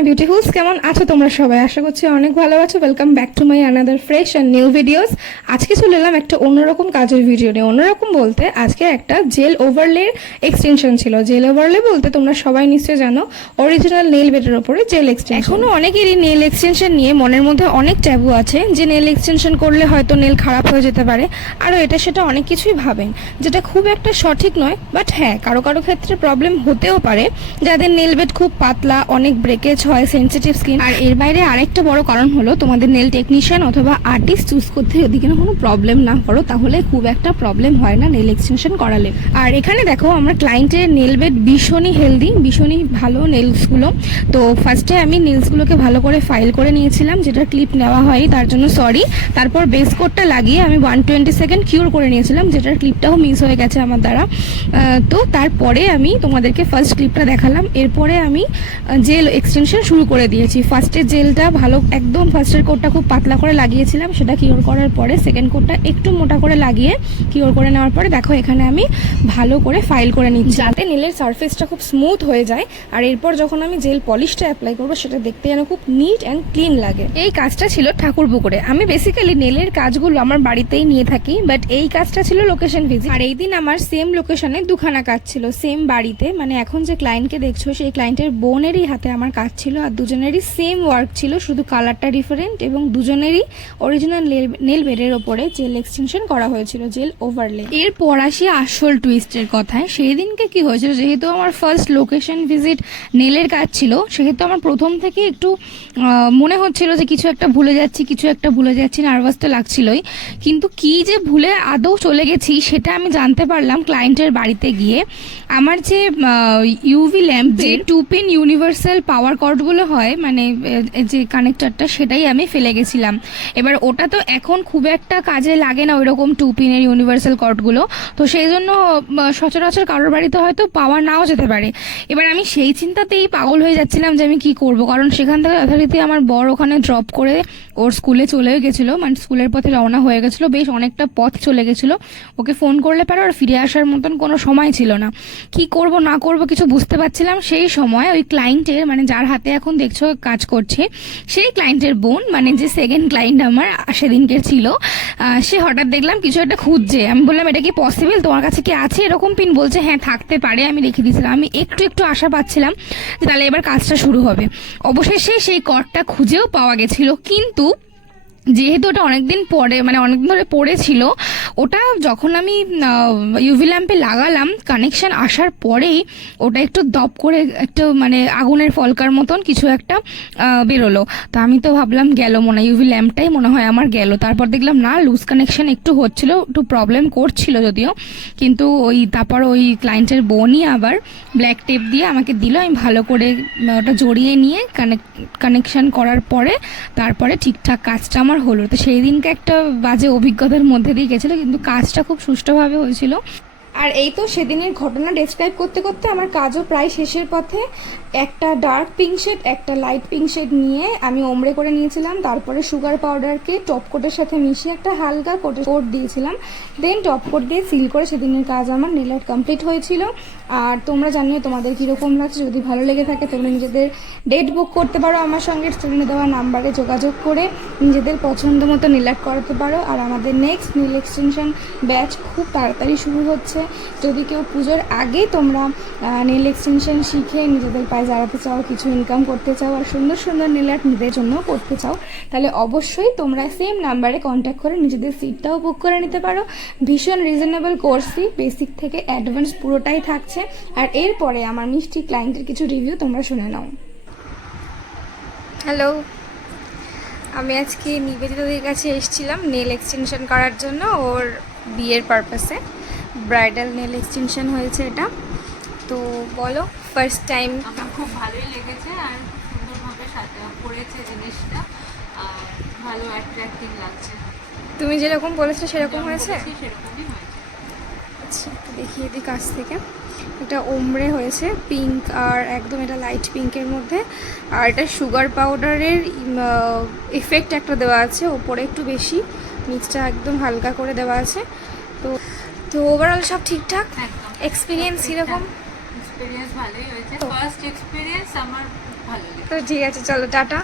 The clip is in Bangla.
মাই বিউটিফুলস, কেমন আছো তোমরা সবাই? আশা করছি অনেক ভালো আছো। Welcome back to my another fresh and new videos. আজকে চলে এলাম একটা অন্যরকম কাজের ভিডিও নিয়ে। অন্যরকম বলতে আজকে একটা জেল ওভারলের এক্সটেনশন ছিল। জেল ওভারলে বলতে তোমরা সবাই নিশ্চয়ই জানো, অরিজিনাল নেল বেডের ওপরে জেল এক্সটেনশন। এখনও অনেকেরই নেল এক্সটেনশন নিয়ে মনের মধ্যে অনেক ট্যাবু আছে, যে নেল এক্সটেনশন করলে হয়তো নেল খারাপ হয়ে যেতে পারে, আরও এটা সেটা অনেক কিছুই ভাবেন, যেটা খুব একটা সঠিক নয়। বাট হ্যাঁ, কারো কারো ক্ষেত্রে প্রবলেম হতেও পারে, যাদের নেল বেড খুব পাতলা, অনেক ব্রেকেজ হয়, সেন্সিটিভ স্কিন। আর এর বাইরে আরেকটা বড় কারণ হলো, তোমাদের নেল টেকনিশিয়ান অথবা আর্টিস্ট চুজ করতে যদি কোনো প্রবলেম না করো, তাহলে খুব একটা প্রবলেম হয় না নেল এক্সটেনশন করালে। আর এখানে দেখো, আমার ক্লায়েন্টের নেল বেড ভীষণই হেলদি, ভীষণই ভালো নেলসগুলো। তো ফার্স্টে আমি নেলসগুলোকে ভালো করে ফাইল করে নিয়েছিলাম, যেটা ক্লিপ নেওয়া হয়নি তার জন্য সরি। তারপর বেস কোটটা লাগিয়ে আমি 120 সেকেন্ড কিউর করে নিয়েছিলাম, যেটার ক্লিপটাও মিস হয়ে গেছে আমার দ্বারা। তো তারপরে আমি তোমাদেরকে ফার্স্ট ক্লিপটা দেখালাম। এরপরে আমি জেল এক্সটেনশন শুরু করে দিয়েছি। ফার্স্টের জেলটা ভালো, একদম ফার্স্টের কোটটা খুব পাতলা করে লাগিয়েছিলাম, সেটা কিওর করার পরে সেকেন্ড কোটটা একটু মোটা করে লাগিয়ে কিওর করে নেওয়ার পরে দেখো এখানে আমি ভালো করে ফাইল করে নিচ্ছি, যাতে নেলের সারফেসটা খুব স্মুথ হয়ে যায়। আর এরপর যখন আমি জেল পলিশটা অ্যাপ্লাই করবো, সেটা দেখতে যেন খুব নিট অ্যান্ড ক্লিন লাগে। এই কাজটা ছিল ঠাকুরপুকুরে। আমি বেসিক্যালি নেলের কাজগুলো আমার বাড়িতেই নিয়ে থাকি, বাট এই কাজটা ছিল লোকেশন ভিজিট। আর এই দিন আমার সেম লোকেশনে দুখানা কাজ ছিল, সেম বাড়িতে। মানে এখন যে ক্লায়েন্টকে দেখছো, সেই ক্লায়েন্টের বোনেরই হাতে আমার কাজ ছিল, আর দুজনেরই সেম ওয়ার্ক ছিল, শুধু কালারটা ডিফারেন্ট, এবং দুজনেরই অরিজিনাল নেল বেডের ওপরে জেল এক্সটেনশন করা হয়েছিল, জেল ওভারলে। এরপর আসি আসল টুইস্টের কথায়। সেই দিনকে কি হয়েছিল, যেহেতু আমার ফার্স্ট লোকেশন ভিজিট নেলের কাজ ছিল, সেহেতু আমার প্রথম থেকে একটু মনে হচ্ছিল যে কিছু একটা ভুলে যাচ্ছি, নার্ভাস তো লাগছিলই। কিন্তু কি যে ভুলে আদৌ চলে গেছি, সেটা আমি জানতে পারলাম ক্লায়েন্টের বাড়িতে গিয়ে। আমার যে ইউভি ল্যাম্প, যে 2 পিন ইউনিভার্সাল পাওয়ার কর্ডগুলো হয়, মানে যে কানেক্টরটা, সেটাই আমি ফেলে গেছিলাম। এবার ওটা তো এখন খুব একটা কাজে লাগে না, ওইরকম 2 পিনের ইউনিভার্সাল কর্ডগুলো। তো সেই জন্য সচরাচর কারোর বাড়িতে হয়তো পাওয়া নাও যেতে পারে। এবার আমি সেই চিন্তাতেই পাগল হয়ে যাচ্ছিলাম যে আমি কি করব, কারণ সেখান থেকে যথারীতি আমার বর ওখানে ড্রপ করে ওর স্কুলে চলেও গেছিলো, মানে স্কুলের পথে রওনা হয়ে গেছিলো, বেশ অনেকটা পথ চলে গেছিলো। ওকে ফোন করলে পারো, আর ফিরে আসার মতন কোনো সময় ছিল না। কি করব না করব কিছু বুঝতে পারছিলাম। সেই সময় ওই ক্লায়েন্টের, মানে যার হাতে এখন দেখছো কাজ করছে, সেই ক্লায়েন্টের বোন, মানে যে সেকেন্ড ক্লায়েন্ট আমার সেদিনকের ছিল, সে হঠাৎ দেখলাম কিছু একটা খুঁজছে। আমি বললাম, এটা কি পসিবল, তোমার কাছে কি আছে এরকম পিন? বলছে হ্যাঁ থাকতে পারে, আমি রেখে দিয়েছিলাম। আমি একটু আশা পাচ্ছিলাম যে তাহলে এবার কাজটা শুরু হবে। অবশেষে সেই কর্ডটা খুঁজেও পাওয়া গেছিল, কিন্তু যেহেতু ওটা অনেকদিন পরে, মানে অনেকদিন ধরে পড়েছিল, ওটা যখন আমি ইউভি ল্যাম্পে লাগালাম, কানেকশন আসার পরেই ওটা একটু দপ করে একটু, মানে আগুনের ফলকার মতন কিছু একটা বেরোলো। তো আমি তো ভাবলাম গেল মনে হয়, ইউভি ল্যাম্পটাই মনে হয় আমার গেল। তারপর দেখলাম না, লুজ কানেকশন একটু হচ্ছিল, একটু প্রবলেম করছিল যদিও, কিন্তু তারপর ওই ক্লায়েন্টের বোনই আবার ব্ল্যাক টেপ দিয়ে আমাকে দিল। আমি ভালো করে ওটা জড়িয়ে নিয়ে কানেকশন করার পরে তারপরে ঠিকঠাক কাজটা আমার হলো। তো সেই দিনকে একটা বাজে অভিজ্ঞতার মধ্যে দিয়ে গেছিলো, কিন্তু কাজটা খুব সুষ্ঠুভাবে হয়েছিল। আর এই তো সেদিনের ঘটনা ডেসক্রাইব করতে করতে আমার কাজও প্রায় শেষের পথে। একটা ডার্ক পিঙ্ক শেড, একটা লাইট পিঙ্ক শেড নিয়ে আমি ওমরে করে নিয়েছিলাম। তারপরে সুগার পাউডারকে টপ কোটের সাথে মিশিয়ে একটা হালকা কোট দিয়েছিলাম। দেন টপ কোট দিয়ে সিল করে সেদিনের কাজ আমার নেল আর্ট কমপ্লিট হয়েছিল। আর তোমরা জানিও তোমাদের কীরকম লাগছে। যদি ভালো লেগে থাকে তোমরা নিজেদের ডেট বুক করতে পারো আমার সঙ্গে, স্ক্রিনে দেওয়া নাম্বারে যোগাযোগ করে নিজেদের পছন্দ মতো নেল আর্ট করাতে পারো। আর আমাদের নেক্সট নেল এক্সটেনশন ব্যাচ খুব তাড়াতাড়ি শুরু হচ্ছে। যদি কেউ পুজোর আগে তোমরা নেল এক্সটেনশন শিখে নিজেদের পায়ে দাঁড়াতে চাও, কিছু ইনকাম করতে চাও, আর সুন্দর সুন্দর নেল আর্ট নিজেদের জন্য করতে চাও, তাহলে অবশ্যই তোমরা সেম নাম্বারে কন্ট্যাক্ট করে নিজেদের সিটটাও বুক করে নিতে পারো। ভীষণ রিজনেবল কোর্স ফি, বেসিক থেকে অ্যাডভান্স পুরোটাই থাকছে। আর এরপরে আমার মিষ্টি ক্লায়েন্টের কিছু রিভিউ তোমরা শুনে নাও। হ্যালো, আমি আজকে নিবেদিতাদের কাছে এসেছিলাম নেল এক্সটেনশন করার জন্য, ওর বিয়ের পারপাসে। ব্রাইডাল নেল এক্সটেনশন হয়েছে এটা। তো বলো, ফার্স্ট টাইম? আমার খুব ভালোই লেগেছে, আর সুন্দরভাবে পড়েছে জিনিসটা, আর ভালো অ্যাট্রাক্টিভ লাগছে। তুমি যেরকম বলেছো সেরকম হয়েছে? সেরকমই হয়েছে। আচ্ছা, দেখিয়ে দিই কাছ থেকে। এটা ওমরে হয়েছে, পিঙ্ক আর একদম এটা লাইট পিঙ্কের মধ্যে। আর এটা সুগার পাউডারের এফেক্ট একটা দেওয়া আছে, ওপরে একটু বেশি, নিচটা একদম হালকা করে দেওয়া আছে। তো ওভারঅল সব ঠিকঠাক। এক্সপিরিয়েন্স কীরকম? এক্সপিরিয়েন্স ভালোই হয়েছে, ফার্স্ট এক্সপিরিয়েন্স আমার ভালো লেগেছে। তো ঠিক আছে, চলো টাটা।